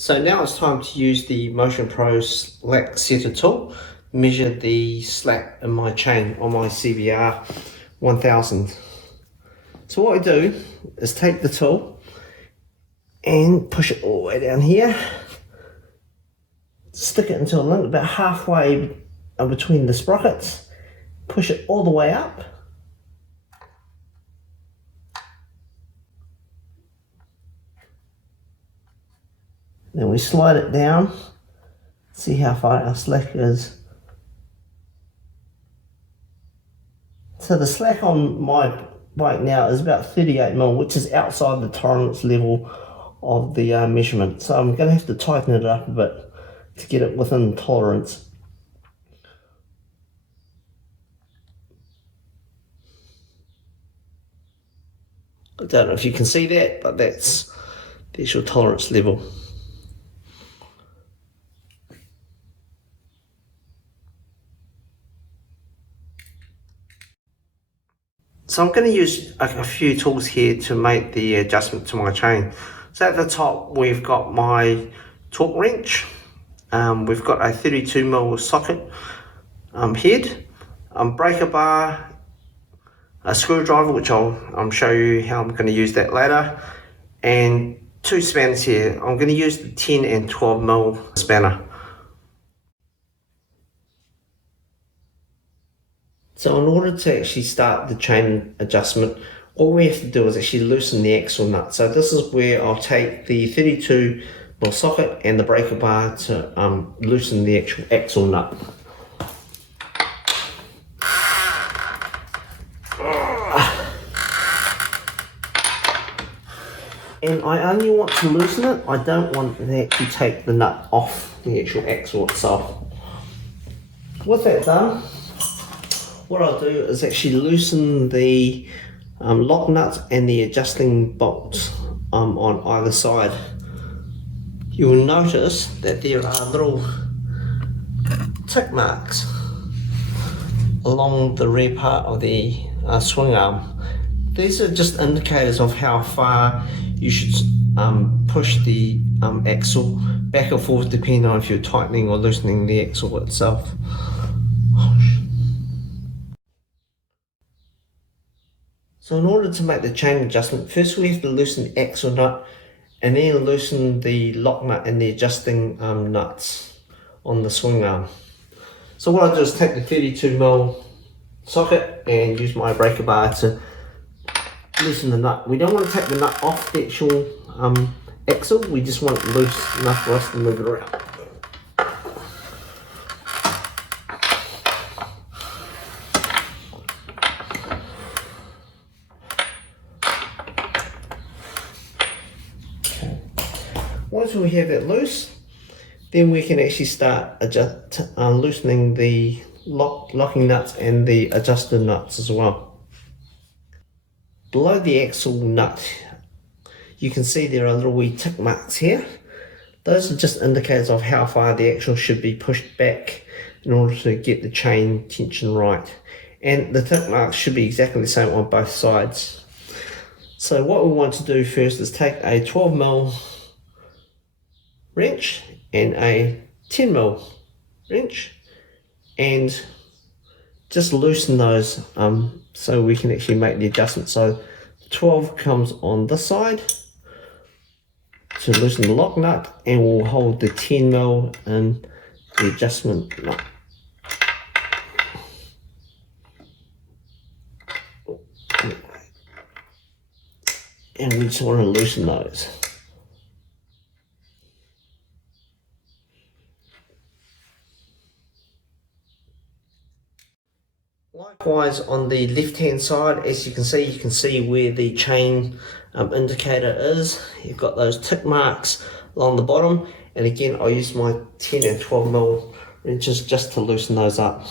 So now it's time to use the Motion Pro Slacksetter tool, measure the slack in my chain on my CBR 1000. So what I do is take the tool and push it all the way down here, stick it into a link about halfway between the sprockets, push it all the way up, then we slide it down, see how far our slack is. So the slack on my bike now is about 38mm, which is outside the tolerance level of the measurement. So I'm going to have to tighten it up a bit to get it within tolerance. I don't know if you can see that, but that's the actual tolerance level. So I'm going to use a few tools here to make the adjustment to my chain. So at the top we've got my torque wrench, we've got a 32mm socket head, breaker bar, a screwdriver, which I'll show you how I'm going to use that later, and two spanners here. I'm going to use the 10 and 12mm spanner. So in order to actually start the chain adjustment, all we have to do is actually loosen the axle nut. So this is where I'll take the 32mm socket and the breaker bar to loosen the actual axle nut. And I only want to loosen it, I don't want to actually take the nut off the actual axle itself. With that done, what I'll do is actually loosen the lock nut and the adjusting bolts on either side. You will notice that there are little tick marks along the rear part of the swing arm. These are just indicators of how far you should push the axle back and forth depending on if you're tightening or loosening the axle itself. So in order to make the chain adjustment, first we have to loosen the axle nut and then loosen the lock nut and the adjusting nuts on the swing arm. So what I'll do is take the 32mm socket and use my breaker bar to loosen the nut. We don't want to take the nut off the actual axle, we just want it loose enough for us to move it around. Once we have it loose, then we can actually start loosening the locking nuts and the adjuster nuts as well. Below the axle nut, you can see there are little wee tick marks here. Those are just indicators of how far the axle should be pushed back in order to get the chain tension right. And the tick marks should be exactly the same on both sides. So what we want to do first is take a 12mm wrench and a 10mm wrench and just loosen those so we can actually make the adjustment. So 12 comes on this side to loosen the lock nut, and we'll hold the 10mm in the adjustment nut. And we just want to loosen those. Likewise on the left hand side, as you can see where the chain indicator is. You've got those tick marks along the bottom, and again I use my 10 and 12mm wrenches just to loosen those up.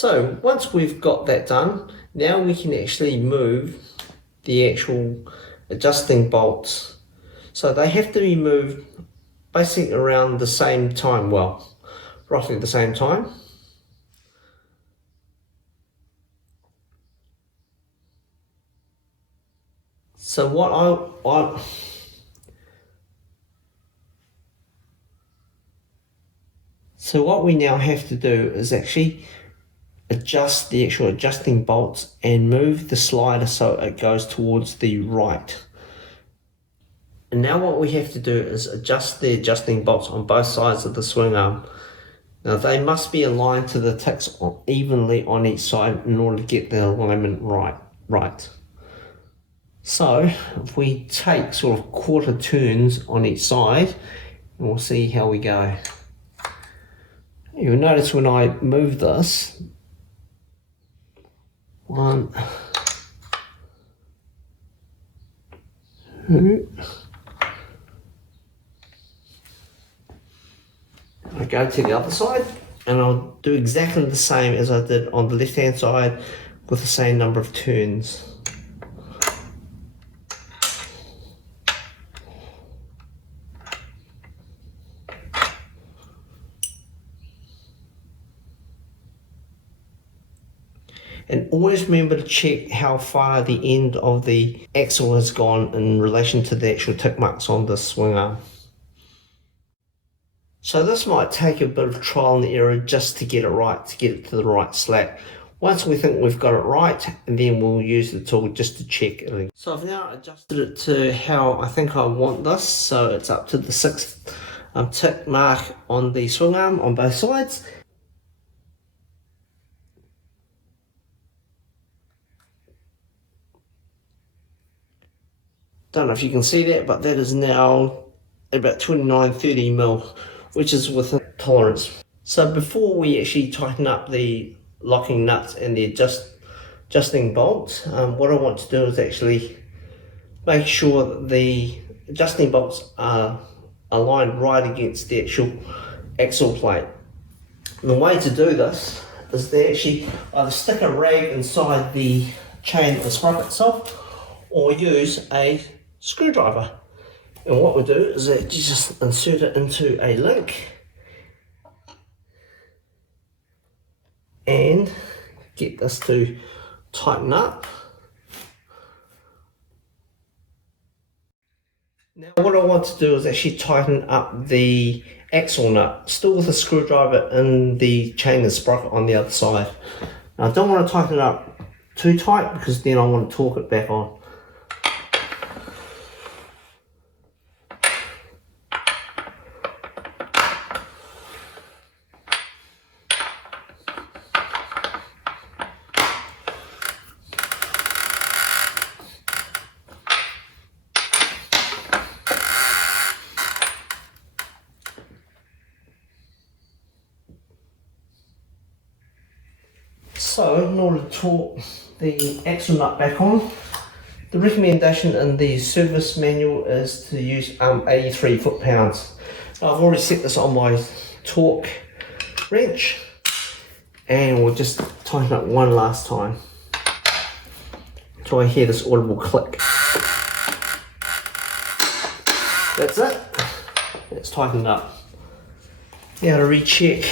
So once we've got that done, now we can actually move the actual adjusting bolts. So they have to be moved basically around the same time, well, roughly the same time. So what we now have to do is actually adjust the actual adjusting bolts and move the slider so it goes towards the right. And now what we have to do is adjust the adjusting bolts on both sides of the swing arm. Now they must be aligned to the ticks evenly on each side in order to get the alignment right. So if we take sort of quarter turns on each side, and we'll see how we go. You'll notice when I move this, 1, 2, I go to the other side and I'll do exactly the same as I did on the left hand side with the same number of turns. And always remember to check how far the end of the axle has gone in relation to the actual tick marks on the swing arm. So this might take a bit of trial and error just to get it right, to get it to the right slack. Once we think we've got it right, and then we'll use the tool just to check it. So I've now adjusted it to how I think I want this. So it's up to the 6th tick mark on the swing arm on both sides. Don't know if you can see that, but that is now about 29-30 mil, which is within tolerance. So before we actually tighten up the locking nuts and the adjusting bolts, what I want to do is actually make sure that the adjusting bolts are aligned right against the actual axle plate. And the way to do this is to actually either stick a rag inside the chain and sprocket itself, or use a screwdriver. And what we do is that you just insert it into a link and get this to tighten up. Now what I want to do is actually tighten up the axle nut, still with a screwdriver in the chain and sprocket on the other side. Now I don't want to tighten it up too tight because then I want to torque it back on. So in order to torque the axle nut back on, the recommendation in the service manual is to use 83 foot-pounds. I've already set this on my torque wrench and we'll just tighten it one last time until I hear this audible click. That's it, it's tightened up. Now to recheck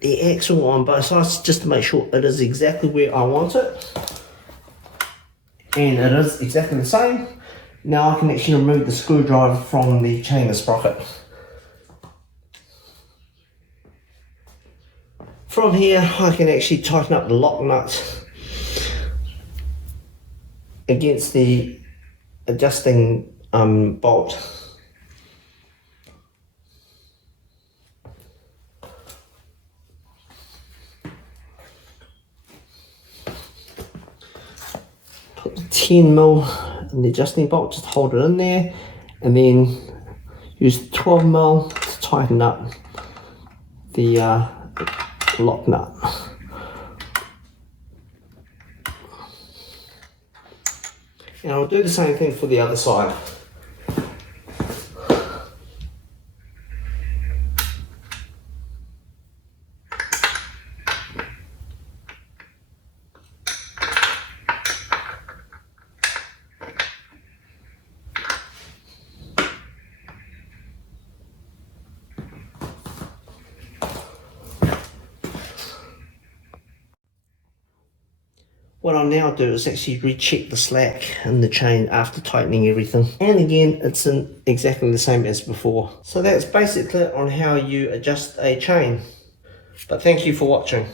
the axle on both sides just to make sure it is exactly where I want it, and it is exactly the same. Now I can actually remove the screwdriver from the chain and sprocket. From here I can actually tighten up the lock nut against the adjusting bolt. Put the 10 mil in the adjusting bolt, just hold it in there, and then use the 12 mil to tighten up the lock nut. And I'll do the same thing for the other side. What I'll now do is actually recheck the slack in the chain after tightening everything. And again, it's in exactly the same as before. So that's basically on how you adjust a chain. But thank you for watching.